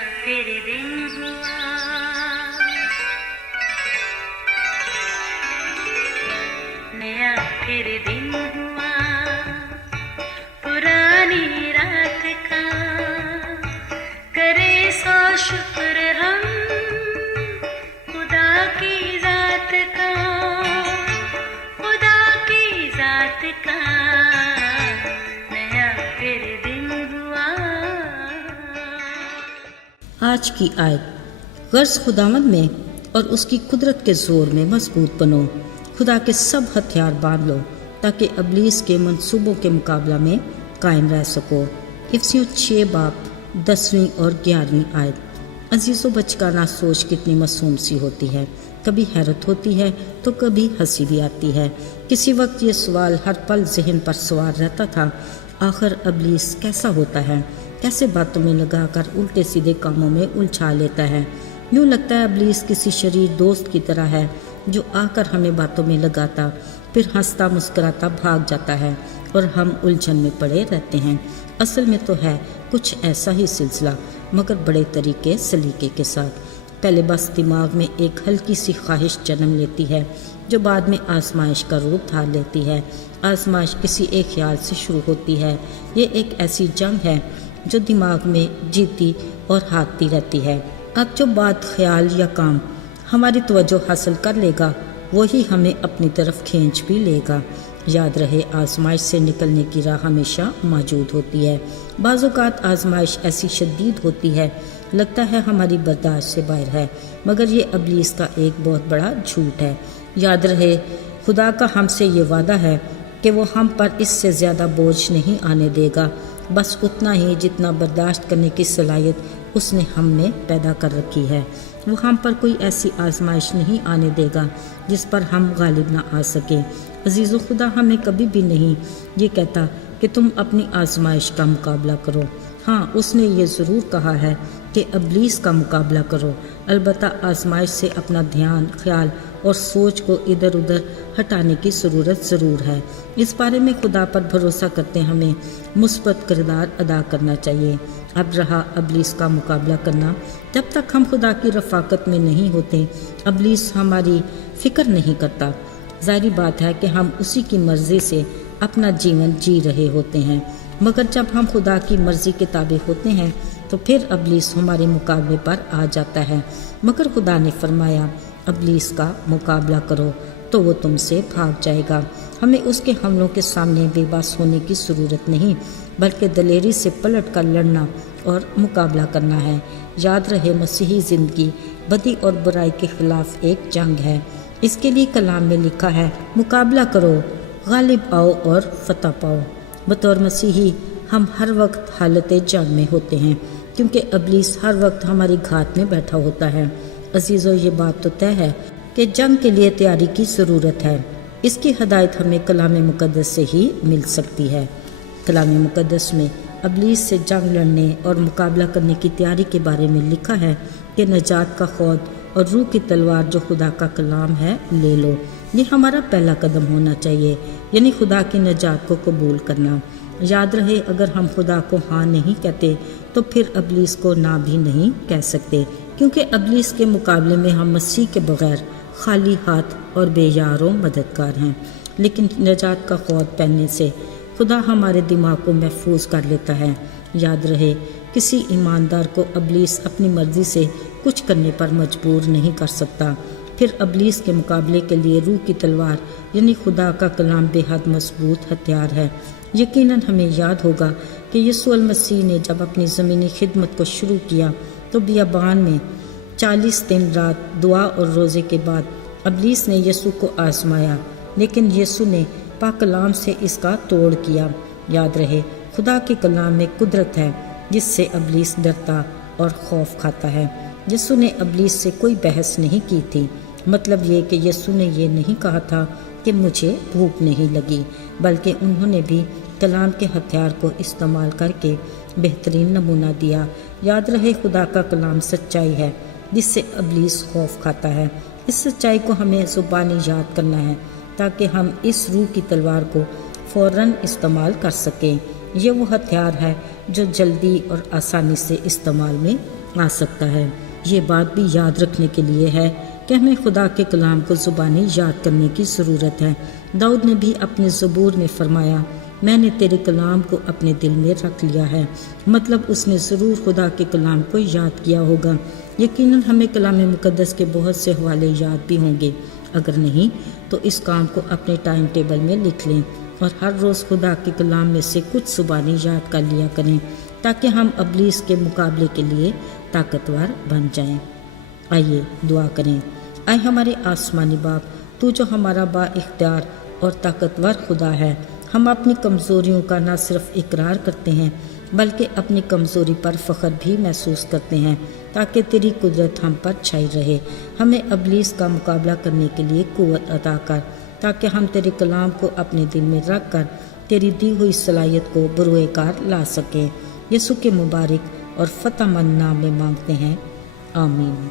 फिर दिन हुआ, नया फिर दिन हुआ, पुरानी रात का करे सो शुक्र हम खुदा की जात का, खुदा की जात का नया फिर दिन हुआ। आज की आयत, गर्ज खुदावंद में और उसकी कुदरत के जोर में मजबूत बनो, खुदा के सब हथियार बांध लो ताकि इब्लीस के मंसूबों के मुकाबला में कायम रह सको। इफिसियों 6 बाब 10वीं और 11वीं आयत। अजीज़ों, बचकाना सोच कितनी मासूम सी होती है, कभी हैरत होती है तो कभी हंसी भी आती है। किसी वक्त ये सवाल हर पल जहन पर सवार रहता था, आखिर इब्लीस कैसा होता है, कैसे बातों में लगाकर उल्टे सीधे कामों में उलझा लेता है। यूँ लगता है इब्लीस किसी शरीर दोस्त की तरह है जो आकर हमें बातों में लगाता, फिर हंसता मुस्कुराता भाग जाता है और हम उलझन में पड़े रहते हैं। असल में तो है कुछ ऐसा ही सिलसिला, मगर बड़े तरीके सलीके के साथ। पहले बस दिमाग में एक हल्की सी ख्वाहिश जन्म लेती है जो बाद में आजमाइश का रूप धार लेती है। आजमाइश किसी एक ख्याल से शुरू होती है। ये एक ऐसी जंग है जो दिमाग में जीती और हारती रहती है। अब जो बात, ख्याल या काम हमारी तवज्जो हासिल कर लेगा वही हमें अपनी तरफ खींच भी लेगा। याद रहे, आजमाइश से निकलने की राह हमेशा मौजूद होती है। बाज़ औक़ात आजमाइश ऐसी शदीद होती है लगता है हमारी बर्दाश्त से बाहर है, मगर ये इब्लीस का एक बहुत बड़ा झूठ है। याद रहे, खुदा का हमसे ये वादा है कि वो हम पर इससे ज़्यादा बोझ नहीं आने देगा, बस उतना ही जितना बर्दाश्त करने की सलाहियत उसने हम में पैदा कर रखी है। वो हम पर कोई ऐसी आजमाइश नहीं आने देगा जिस पर हम गालिब ना आ सके। अजीज़ों, खुदा हमें कभी भी नहीं ये कहता कि तुम अपनी आजमाइश का मुकाबला करो। हाँ, उसने ये ज़रूर कहा है कि इब्लीस का मुकाबला करो, अलबत्ता आजमाइश से अपना ध्यान, ख्याल और सोच को इधर उधर हटाने की ज़रूरत ज़रूर है। इस बारे में खुदा पर भरोसा करते हमें मुस्बत किरदार अदा करना चाहिए। अब रहा इब्लीस का मुकाबला करना, जब तक हम खुदा की रफ़ाकत में नहीं होते इब्लीस हमारी फ़िक्र नहीं करता। ज़ाहिर बात है कि हम उसी की मर्ज़ी से अपना जीवन जी रहे होते हैं, मगर जब हम खुदा की मर्ज़ी के ताबे होते हैं तो फिर इब्लीस हमारे मुकाबले पर आ जाता है। मगर खुदा ने फरमाया, इब्लीस का मुकाबला करो तो वो तुमसे भाग जाएगा। हमें उसके हमलों के सामने बेबस होने की ज़रूरत नहीं, बल्कि दलेरी से पलट कर लड़ना और मुकाबला करना है। याद रहे, मसीही ज़िंदगी बदी और बुराई के ख़िलाफ़ एक जंग है। इसके लिए कलाम में लिखा है, मुकाबला करो, गालिब आओ और फतह पाओ। बतौर मसीही हम हर वक्त हालत जंग में होते हैं, क्योंकि इब्लीस हर वक्त हमारी घात में बैठा होता है। अजीज़ों, ये बात तो तय है कि जंग के लिए तैयारी की ज़रूरत है। इसकी हदायत हमें कलाम मुक़द्दस से ही मिल सकती है। कलाम मुक़द्दस में इब्लीस से जंग लड़ने और मुकाबला करने की तैयारी के बारे में लिखा है कि नजात का खौद और रूह की तलवार जो खुदा का कलाम है ले लो। ये हमारा पहला कदम होना चाहिए, यानी खुदा की नजात को कबूल करना। याद रहे, अगर हम खुदा को हाँ नहीं कहते तो फिर इब्लीस को ना भी नहीं कह सकते, क्योंकि इब्लीस के मुकाबले में हम मसीह के बगैर खाली हाथ और बेयारों मददगार हैं। लेकिन नजात का खौद पहनने से खुदा हमारे दिमाग को महफूज कर लेता है। याद रहे, किसी ईमानदार को इब्लीस अपनी मर्ज़ी से कुछ करने पर मजबूर नहीं कर सकता। फिर इब्लीस के मुकाबले के लिए रूह की तलवार यानी खुदा का कलाम बेहद मजबूत हथियार है। यकीनन हमें याद होगा कि यीशु मसीह ने जब अपनी ज़मीनी खिदमत को शुरू किया तो बियाबान में 40 दिन रात दुआ और रोज़े के बाद इब्लीस ने यीशु को आजमाया, लेकिन यीशु ने पाक कलाम से इसका तोड़ किया। याद रहे, खुदा के कलाम में कुदरत है जिससे इब्लीस डरता और खौफ खाता है। यीशु ने इब्लीस से कोई बहस नहीं की थी। मतलब ये कि यीशु ने ये नहीं कहा था कि मुझे भूख नहीं लगी, बल्कि उन्होंने भी कलाम के हथियार को इस्तेमाल करके बेहतरीन नमूना दिया। याद रहे, खुदा का कलाम सच्चाई है जिससे इब्लीस खौफ खाता है। इस सच्चाई को हमें ज़ुबानी याद करना है ताकि हम इस रूह की तलवार को फ़ौरन इस्तेमाल कर सकें। ये वो हथियार है जो जल्दी और आसानी से इस्तेमाल में آ سکتا ہے۔ یہ بات بھی یاد رکھنے کے لیے ہے کہ ہمیں خدا کے کلام کو زبانی یاد کرنے کی ضرورت ہے۔ داؤد نے بھی اپنے زبور میں فرمایا، میں نے تیرے کلام کو اپنے دل میں رکھ لیا ہے۔ مطلب اس نے ضرور خدا کے کلام کو یاد کیا ہوگا۔ یقیناً ہمیں کلام مقدس کے بہت سے حوالے یاد بھی ہوں گے، اگر نہیں تو اس کام کو اپنے ٹائم ٹیبل میں لکھ لیں اور ہر روز خدا کے کلام میں سے کچھ زبانی یاد کر لیا کریں تاکہ ہم ابلیس کے مقابلے کے لیے طاقتور بن جائیں۔ آئیے دعا کریں۔ اے ہمارے آسمانی باپ، تو جو ہمارا با اختیار اور طاقتور خدا ہے، ہم اپنی کمزوریوں کا نہ صرف اقرار کرتے ہیں بلکہ اپنی کمزوری پر فخر بھی محسوس کرتے ہیں تاکہ تیری قدرت ہم پر چھائی رہے۔ ہمیں ابلیس کا مقابلہ کرنے کے لیے قوت عطا کر تاکہ ہم تیرے کلام کو اپنے دل میں رکھ کر تیری دی ہوئی صلاحیت کو بروئے کار لا سکیں۔ یسوع کے مبارک اور فتح مند نام میں مانگتے ہیں، آمین۔